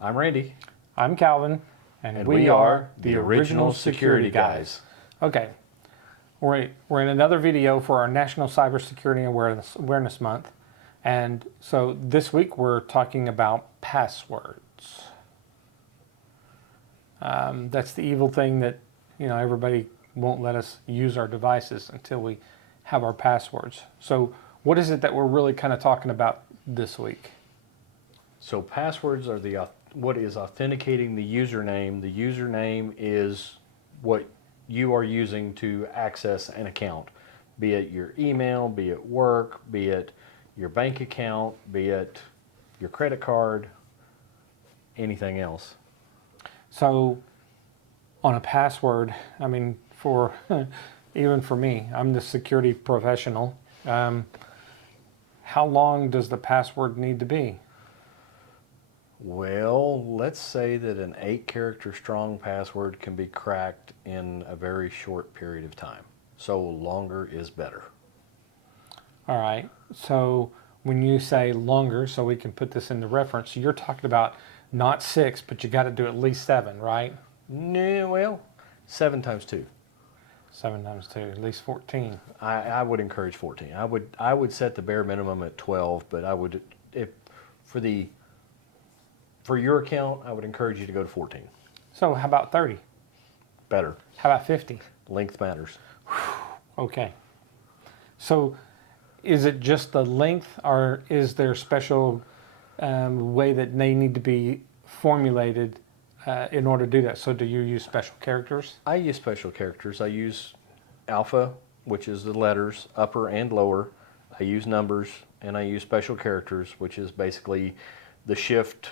I'm Randy. I'm Calvin, and we are the original security guys. Okay, we're in another video for our National Cybersecurity Awareness Month, and so this week we're talking about passwords. That's the evil thing that everybody won't let us use our devices until we have our passwords. So what is it that we're really kind of talking about this week? So passwords are what is authenticating the username. The username is what you are using to access an account, be it your email, be it work, be it your bank account, be it your credit card, anything else. So on a password, I mean, even for me, I'm the security professional. How long does the password need to be? Well, let's say that an 8-character strong password can be cracked in a very short period of time. So longer is better. All right. So when you say longer, so we can put this into reference, you're talking about not 6, but you got to do at least 7, right? No, well, 7 times 2. 7 times 2, at least 14. I would encourage 14. I would set the bare minimum at 12, but I would, for your account, I would encourage you to go to 14. So how about 30? Better. How about 50? Length matters. Okay. So is it just the length, or is there a special way that they need to be formulated in order to do that? So do you use special characters? I use special characters. I use alpha, which is the letters, upper and lower. I use numbers, and I use special characters, which is basically the shift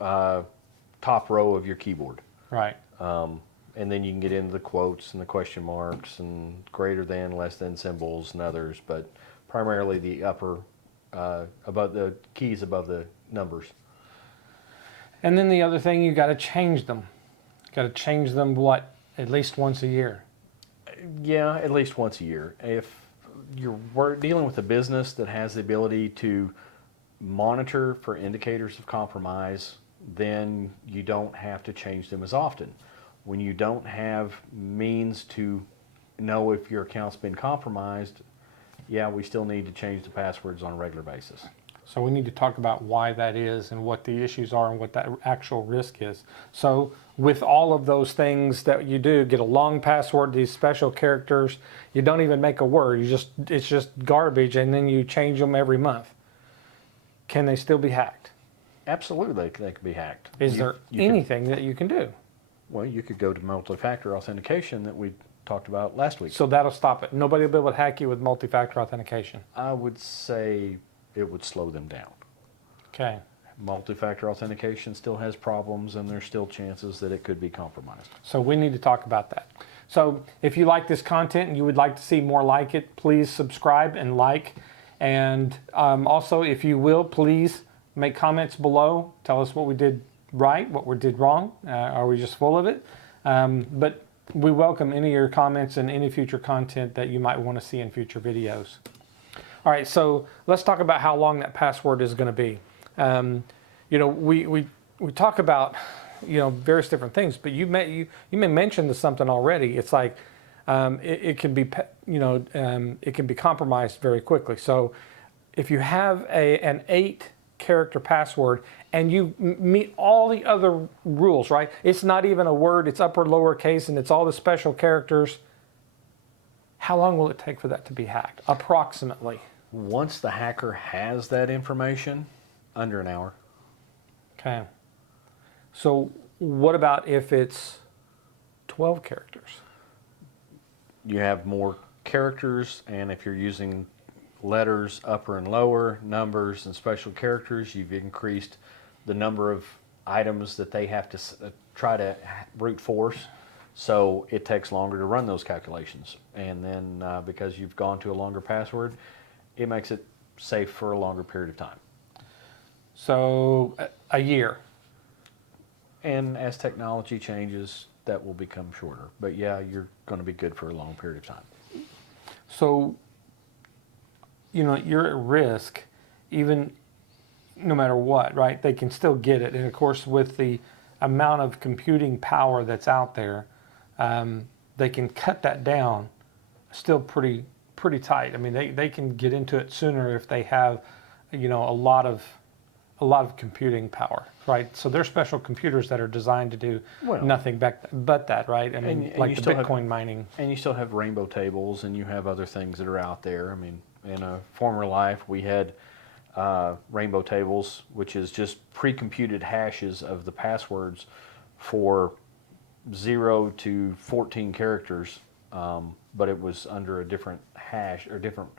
top row of your keyboard. Right. And then you can get into the quotes and the question marks and greater than, less than symbols and others, but primarily the upper, above the keys above the numbers. And then the other thing, you got to change them. Got to change them, what, at least once a year? Yeah, at least once a year. If we're dealing with a business that has the ability to monitor for indicators of compromise, then you don't have to change them as often. When you don't have means to know if your account's been compromised, yeah, we still need to change the passwords on a regular basis. So we need to talk about why that is and what the issues are and what that actual risk is. So with all of those things that you do, get a long password, these special characters, you don't even make a word. It's just garbage, and then you change them every month. Can they still be hacked? Absolutely, they can be hacked. Is there anything that you can do? Well, you could go to multi-factor authentication that we talked about last week. So that'll stop it. Nobody will be able to hack you with multi-factor authentication. I would say it would slow them down. Okay. Multi-factor authentication still has problems, and there's still chances that it could be compromised. So we need to talk about that. So if you like this content and you would like to see more like it, please subscribe and like. And also, if you will, please make comments below. Tell us what we did right, what we did wrong. Are we just full of it? But we welcome any of your comments and any future content that you might want to see in future videos. All right, so let's talk about how long that password is going to be. We talk about various different things, but you may mention something already. It's like it can be it can be compromised very quickly. So if you have an 8-character password and you meet all the other rules, right? It's not even a word, it's upper lower case, and it's all the special characters. How long will it take for that to be hacked, approximately? Once the hacker has that information, under an hour. Okay. So what about if it's 12 characters? You have more characters, and if you're using letters, upper and lower, numbers, and special characters, you've increased the number of items that they have to try to brute force. So it takes longer to run those calculations. And then because you've gone to a longer password, it makes it safe for a longer period of time. So a year. And as technology changes, that will become shorter. But yeah, you're going to be good for a long period of time. So, you're at risk, even no matter what, right? They can still get it. And of course, with the amount of computing power that's out there, they can cut that down still pretty tight. I mean, they can get into it sooner if they have, a lot of computing power, right? So there's special computers that are designed to do Well, nothing but that, right? I mean, and like you the still have- Bitcoin mining. And you still have rainbow tables, and you have other things that are out there. I mean, in a former life, we had rainbow tables, which is just pre-computed hashes of the passwords for 0 to 14 characters, but it was under a different hash or different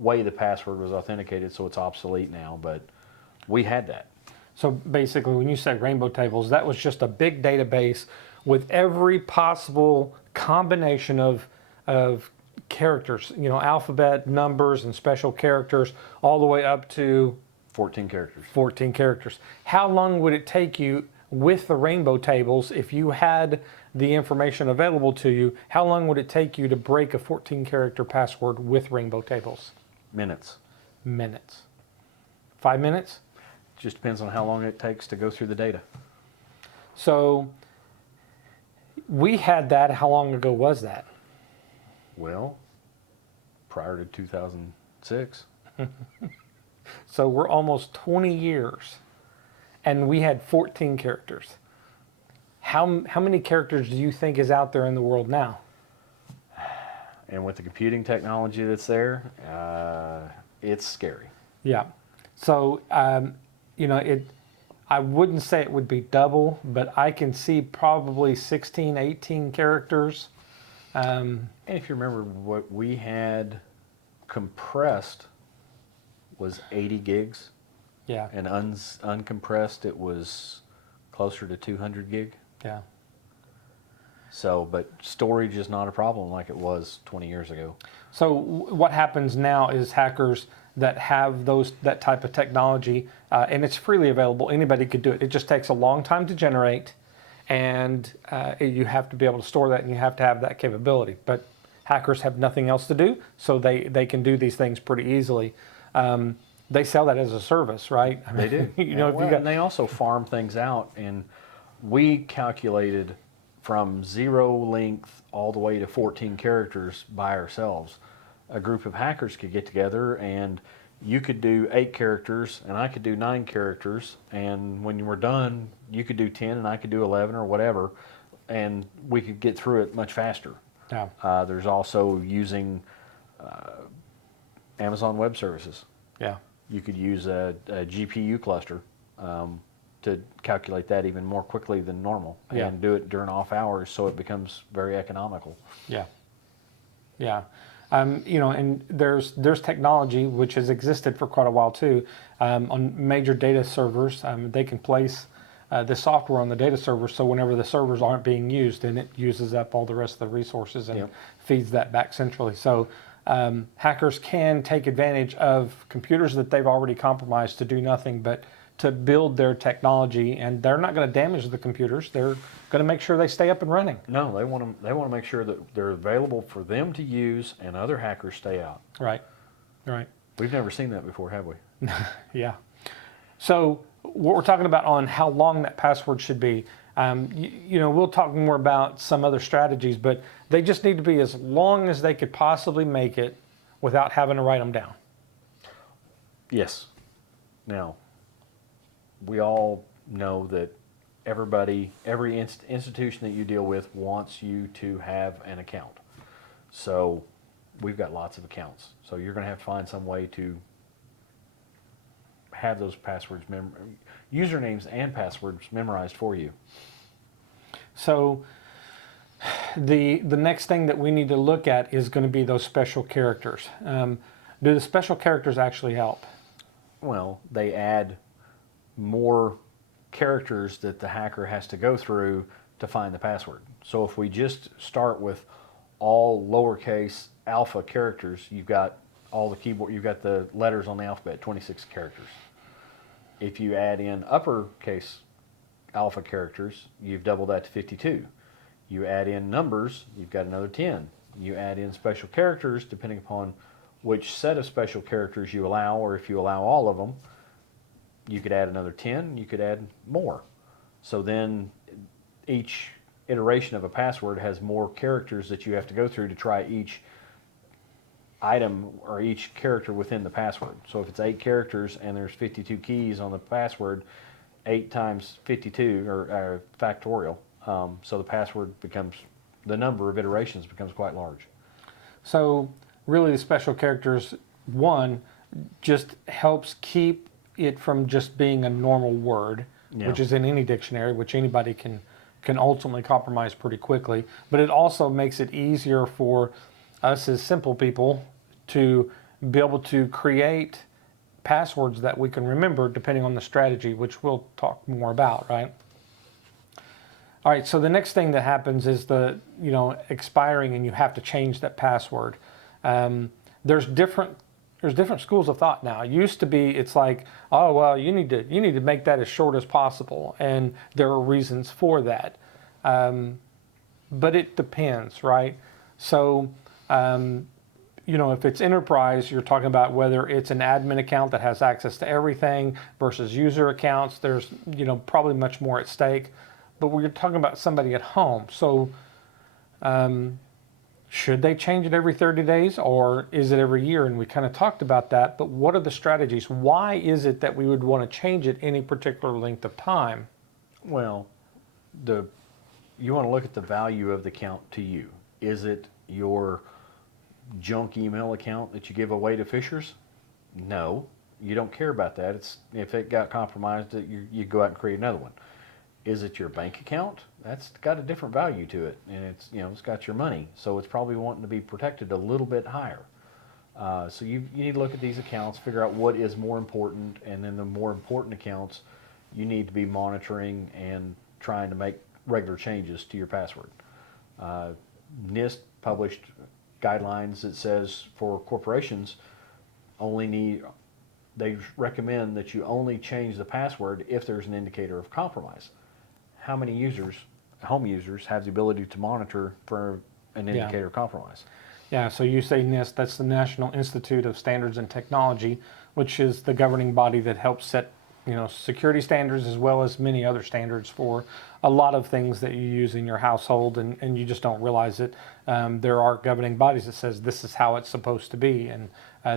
way the password was authenticated, so it's obsolete now. But we had that. So basically, when you said rainbow tables, that was just a big database with every possible combination of characters, alphabet, numbers, and special characters, all the way up to 14 characters. 14 characters. How long would it take you with the rainbow tables, if you had the information available to you, how long would it take you to break a 14 character password with rainbow tables? Minutes. Minutes. 5 minutes? Just depends on how long it takes to go through the data. So we had that. How long ago was that? Well, prior to 2006. So we're almost 20 years, and we had 14 characters. How many characters do you think is out there in the world now? And with the computing technology that's there, it's scary. Yeah. So, I wouldn't say it would be double, but I can see probably 16, 18 characters. And if you remember, what we had compressed was 80 gigs, Yeah. and uncompressed it was closer to 200 gig. Yeah. So, but storage is not a problem like it was 20 years ago. So what happens now is hackers that have that type of technology, and it's freely available. Anybody could do it. It just takes a long time to generate, and you have to be able to store that, and you have to have that capability. But hackers have nothing else to do, so they can do these things pretty easily. They sell that as a service, right? I They mean, do. if you got, And they also farm things out, and we calculated from 0 length all the way to 14 characters by ourselves. A group of hackers could get together, and you could do 8 characters and I could do 9 characters, and when you were done you could do 10 and I could do 11 or whatever, and we could get through it much faster. Yeah. There's also using Amazon Web Services. Yeah. You could use a GPU cluster to calculate that even more quickly than normal, Yeah. and do it during off hours, so it becomes very economical. Yeah. Yeah. And there's technology which has existed for quite a while too. On major data servers, they can place the software on the data server, so whenever the servers aren't being used, then it uses up all the rest of the resources and Yep. feeds that back centrally. So hackers can take advantage of computers that they've already compromised to do nothing but to build their technology, and they're not going to damage the computers. They're going to make sure they stay up and running. No, they want to make sure that they're available for them to use, and other hackers stay out. Right. Right. We've never seen that before, have we? Yeah. So what we're talking about on how long that password should be, we'll talk more about some other strategies, but they just need to be as long as they could possibly make it without having to write them down. Yes. Now, we all know that every institution that you deal with wants you to have an account. So we've got lots of accounts. So you're going to have to find some way to have those passwords, usernames and passwords memorized for you. So the next thing that we need to look at is going to be those special characters. Do the special characters actually help? Well, they add more characters that the hacker has to go through to find the password. So if we just start with all lowercase alpha characters, you've got all the keyboard, you've got the letters on the alphabet, 26 characters. If you add in uppercase alpha characters, you've doubled that to 52. You add in numbers, you've got another 10. You add in special characters, depending upon which set of special characters you allow, or if you allow all of them, You could add another 10, you could add more. So then each iteration of a password has more characters that you have to go through to try each item or each character within the password. So if it's 8 characters and there's 52 keys on the password, 8 times 52 or factorial. So the password becomes, the number of iterations becomes quite large. So really the special characters, one, just helps keep it from just being a normal word, Yeah. which is in any dictionary, which anybody can ultimately compromise pretty quickly. But it also makes it easier for us as simple people to be able to create passwords that we can remember depending on the strategy, which we'll talk more about, right? All right, so the next thing that happens is the, expiring and you have to change that password. There's different schools of thought now. It used to be, it's like, oh well, you need to make that as short as possible, and there are reasons for that. But it depends, right? So, if it's enterprise, you're talking about whether it's an admin account that has access to everything versus user accounts. There's, probably much more at stake. But we're talking about somebody at home. So, should they change it every 30 days or is it every year? And we kind of talked about that. But what are the strategies? Why is it that we would want to change it any particular length of time? Well, you want to look at the value of the account to you. Is it your junk email account that you give away to phishers? No, you don't care about that. If it got compromised, you go out and create another one. Is it your bank account? That's got a different value to it, and it's got your money, so it's probably wanting to be protected a little bit higher. So you need to look at these accounts, figure out what is more important, and then the more important accounts you need to be monitoring and trying to make regular changes to your password. NIST published guidelines that says for corporations they recommend that you only change the password if there's an indicator of compromise. How many home users, have the ability to monitor for an indicator of compromise? Yeah, so you say NIST, that's the National Institute of Standards and Technology, which is the governing body that helps set, security standards as well as many other standards for a lot of things that you use in your household, and you just don't realize it. There are governing bodies that says this is how it's supposed to be, and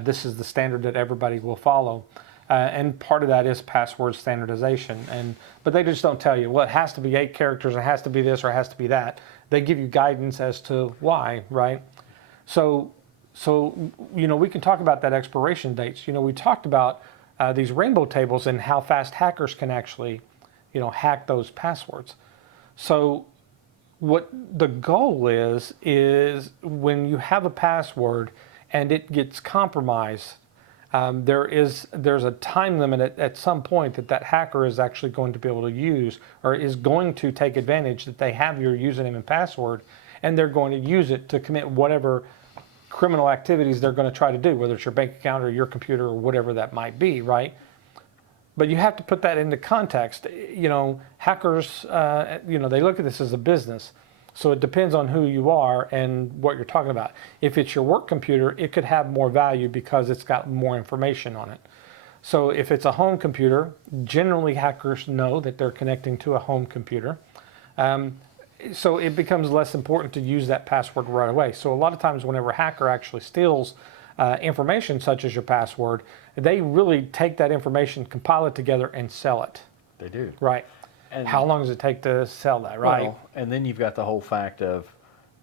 this is the standard that everybody will follow. And part of that is password standardization. But they just don't tell you, well, it has to be 8 characters, it has to be this, or it has to be that. They give you guidance as to why, right? So we can talk about that expiration dates. We talked about these rainbow tables and how fast hackers can actually, hack those passwords. So what the goal is when you have a password and it gets compromised, there's a time limit at some point that hacker is actually going to be able to use or is going to take advantage that they have your username and password, and they're going to use it to commit whatever criminal activities they're going to try to do, whether it's your bank account or your computer or whatever that might be, right? But you have to put that into context. Hackers, they look at this as a business. So it depends on who you are and what you're talking about. If it's your work computer, it could have more value because it's got more information on it. So if it's a home computer, generally hackers know that they're connecting to a home computer. So it becomes less important to use that password right away. So a lot of times whenever a hacker actually steals information such as your password, they really take that information, compile it together, and sell it. They do. Right. And how long does it take to sell that, right? Well, and then you've got the whole fact of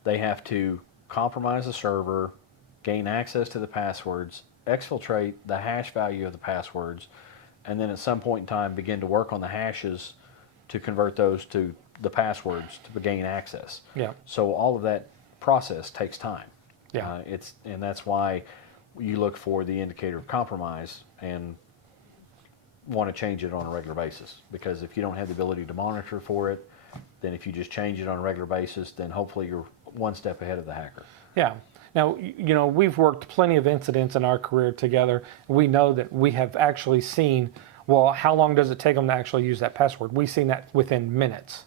they have to compromise the server, gain access to the passwords, exfiltrate the hash value of the passwords, and then at some point in time begin to work on the hashes to convert those to the passwords to gain access. Yeah. So all of that process takes time. Yeah. And that's why you look for the indicator of compromise and want to change it on a regular basis, because if you don't have the ability to monitor for it, then if you just change it on a regular basis, then hopefully you're one step ahead of the hacker. Yeah. Now, we've worked plenty of incidents in our career together. We know that we have actually seen, well, how long does it take them to actually use that password? We've seen that within minutes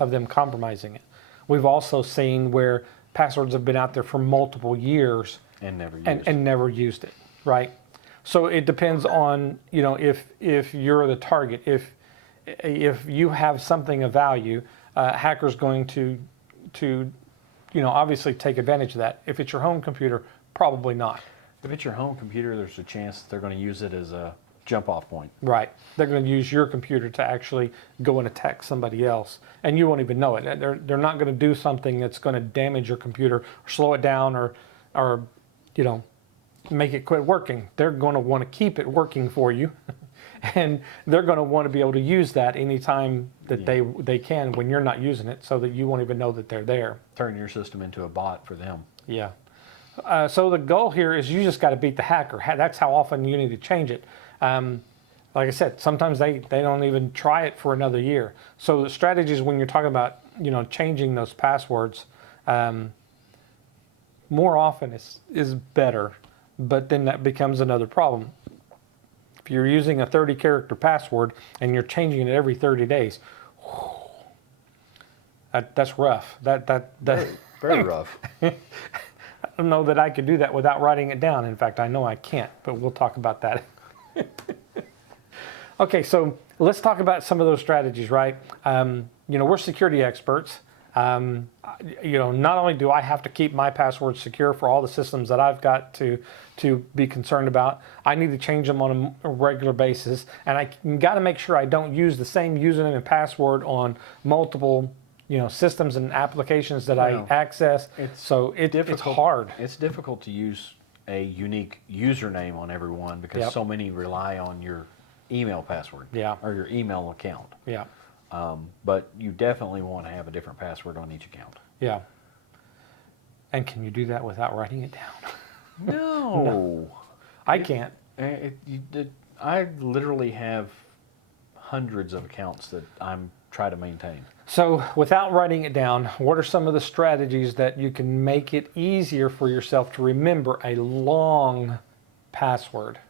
of them compromising it. We've also seen where passwords have been out there for multiple years And never used. and never used it, right? So it depends on, if you're the target. If you have something of value, hacker's going to obviously take advantage of that. If it's your home computer, probably not. If it's your home computer, there's a chance that they're going to use it as a jump-off point. Right. They're going to use your computer to actually go and attack somebody else, and you won't even know it. They're not going to do something that's going to damage your computer or slow it down or make it quit working. They're going to want to keep it working for you, and they're going to want to be able to use that anytime that they can when you're not using it, so that you won't even know that they're there. Turn your system into a bot for them. Yeah. So the goal here is you just got to beat the hacker. That's how often you need to change it. Like I said, sometimes they don't even try it for another year. So the strategies when you're talking about changing those passwords, more often is better, but then that becomes another problem. If you're using a 30-character password and you're changing it every 30 days, that's rough. Very rough. I don't know that I could do that without writing it down. In fact, I know I can't, but we'll talk about that. Okay, so let's talk about some of those strategies, right? We're security experts. Not only do I have to keep my passwords secure for all the systems that I've got to be concerned about, I need to change them on a regular basis, and I got to make sure I don't use the same username and password on multiple systems and applications that I access. It's hard. It's difficult to use a unique username on everyone because so many rely on your email password or your email account. Yeah. But you definitely want to have a different password on each account. Yeah. And can you do that without writing it down? No. I can't. I literally have hundreds of accounts that I'm trying to maintain. So without writing it down, what are some of the strategies that you can make it easier for yourself to remember a long password?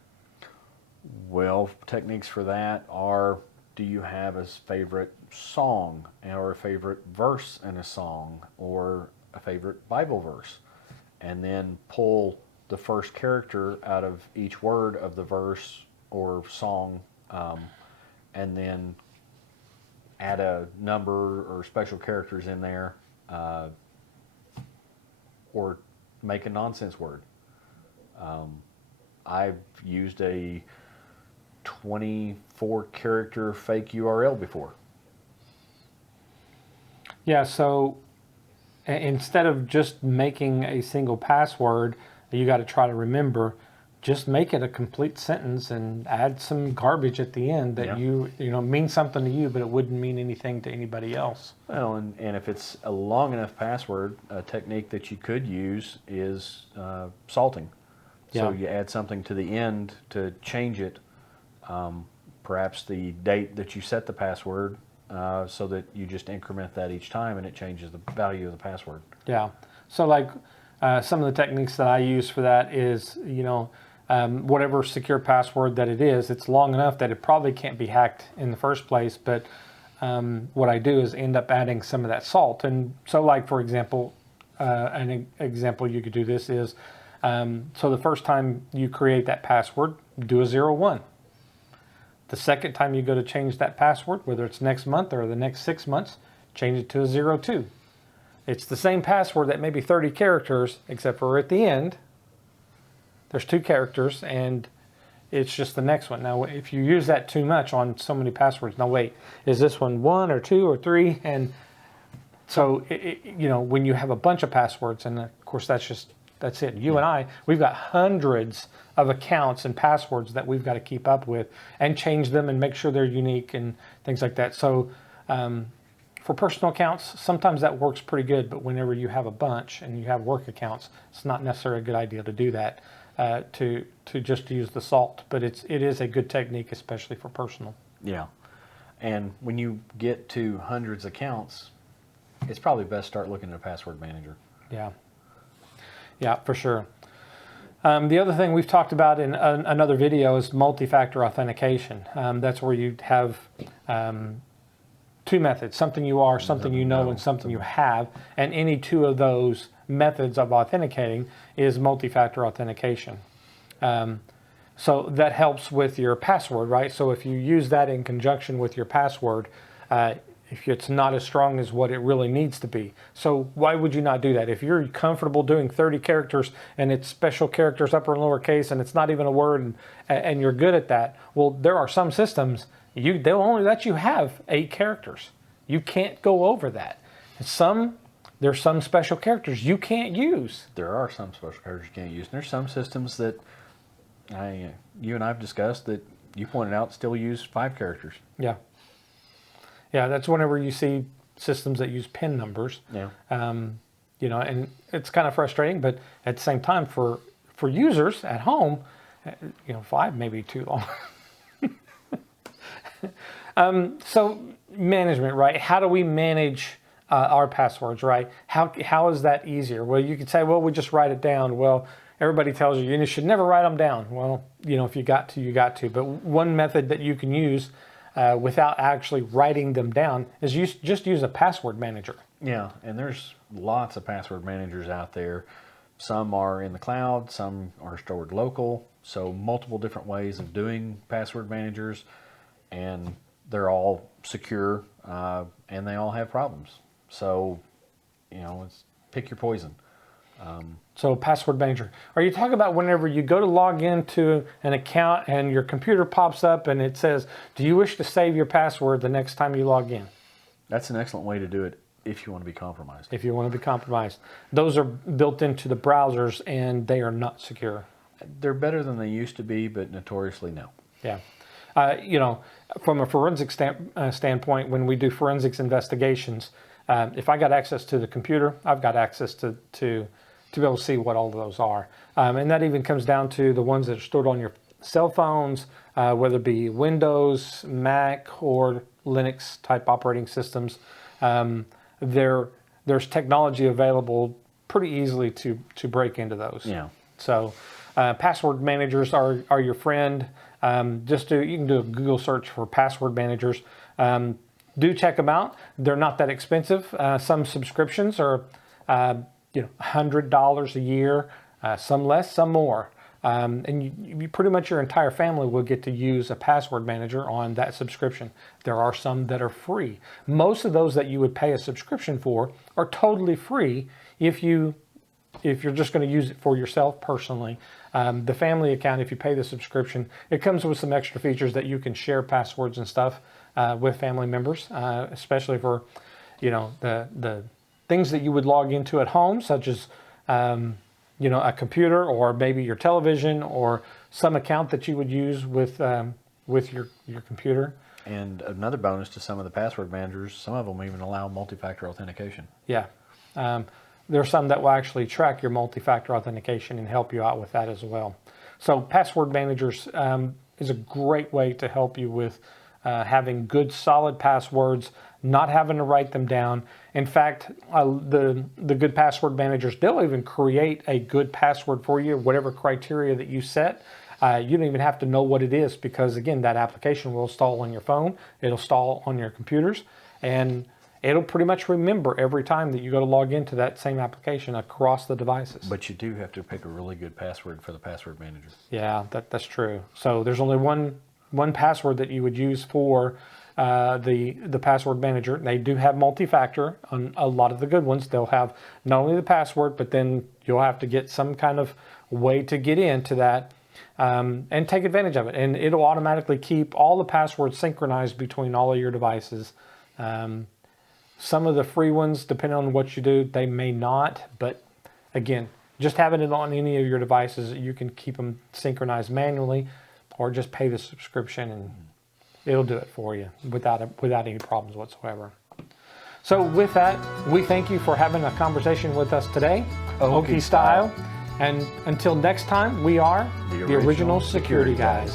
Well, techniques for that are, do you have a favorite song or a favorite verse in a song or a favorite Bible verse? And then pull the first character out of each word of the verse or song, and then add a number or special characters in there, or make a nonsense word. I've used a 24-character fake URL before. Yeah, so instead of just making a single password that you got to try to remember, just make it a complete sentence and add some garbage at the end that means something to you, but it wouldn't mean anything to anybody else. Well, and if it's a long enough password, a technique that you could use is salting. So you add something to the end to change it, perhaps the date that you set the password, so that you just increment that each time and it changes the value of the password. Yeah. So like some of the techniques that I use for that is, whatever secure password that it is, it's long enough that it probably can't be hacked in the first place. But what I do is end up adding some of that salt. And so like, for example, an example you could do this is, so the first time you create that password, do a 01. The second time you go to change that password, whether it's next month or the next 6 months, change it to a 02. It's the same password that may be 30 characters, except for at the end, there's 2 characters, and it's just the next one. Now, if you use that too much on so many passwords, now wait, is this one 1 or 2 or 3? And so, when you have a bunch of passwords, and of course that's it. You and I, we've got hundreds of accounts and passwords that we've got to keep up with and change them and make sure they're unique and things like that. So for personal accounts, sometimes that works pretty good, but whenever you have a bunch and you have work accounts, it's not necessarily a good idea to do that, to just use the salt. But it is a good technique, especially for personal. Yeah. And when you get to hundreds of accounts, it's probably best to start looking at a password manager. Yeah. Yeah, for sure. The other thing we've talked about in another video is multi-factor authentication. That's where you have 2 methods, something you are, something you know, and something you have. And any 2 of those methods of authenticating is multi-factor authentication. So that helps with your password, right? So if you use that in conjunction with your password, if it's not as strong as what it really needs to be. So why would you not do that? If you're comfortable doing 30 characters and it's special characters, upper and lower case, and it's not even a word, and you're good at that, well, there are some systems, they'll only let you have 8 characters. You can't go over that. There's some special characters you can't use. There are some special characters you can't use. And there's some systems that you and I've discussed that you pointed out still use 5 characters. Yeah. Yeah, that's whenever you see systems that use PIN numbers. Yeah. And it's kind of frustrating, but at the same time, for users at home, 5 may be too long. So management, right? How do we manage our passwords, right? How is that easier? Well, you could say, well, we just write it down. Well, everybody tells you should never write them down. Well, if you got to, you got to. But one method that you can use without actually writing them down is just use a password manager. Yeah, and there's lots of password managers out there. Some are in the cloud, some are stored local. So multiple different ways of doing password managers, and they're all secure, and they all have problems. So, let's pick your poison. So password manager. Are you talking about whenever you go to log into an account and your computer pops up and it says, do you wish to save your password the next time you log in? That's an excellent way to do it if you want to be compromised. If you want to be compromised. Those are built into the browsers and they are not secure. They're better than they used to be, but notoriously no. Yeah. From a forensic standpoint, when we do forensics investigations, if I got access to the computer, I've got access to be able to see what all of those are. And that even comes down to the ones that are stored on your cell phones, whether it be Windows, Mac, or Linux type operating systems. There's technology available pretty easily to break into those. Yeah. So password managers are your friend. You can do a Google search for password managers. Do check them out. They're not that expensive. Some subscriptions are $100 a year, some less, some more. And you pretty much your entire family will get to use a password manager on that subscription. There are some that are free. Most of those that you would pay a subscription for are totally free if you're just going to use it for yourself personally. The family account, if you pay the subscription, it comes with some extra features that you can share passwords and stuff with family members, especially for the things that you would log into at home, such as a computer or maybe your television or some account that you would use with your computer. And another bonus to some of the password managers, some of them even allow multi-factor authentication. Yeah. There are some that will actually track your multi-factor authentication and help you out with that as well. So password managers is a great way to help you with having good, solid passwords, not having to write them down. In fact, the good password managers, they'll even create a good password for you, whatever criteria that you set. You don't even have to know what it is because, again, that application will install on your phone. It'll install on your computers, and it'll pretty much remember every time that you go to log into that same application across the devices. But you do have to pick a really good password for the password manager. Yeah, that's true. So there's only one password that you would use for the password manager. They do have multi-factor on a lot of the good ones. They'll have not only the password, but then you'll have to get some kind of way to get into that and take advantage of it. And it'll automatically keep all the passwords synchronized between all of your devices. Some of the free ones, depending on what you do, they may not. But again, just having it on any of your devices, you can keep them synchronized manually or just pay the subscription and it'll do it for you without any problems whatsoever. So with that, we thank you for having a conversation with us today, Okie style. And until next time, we are the Original Security Guys.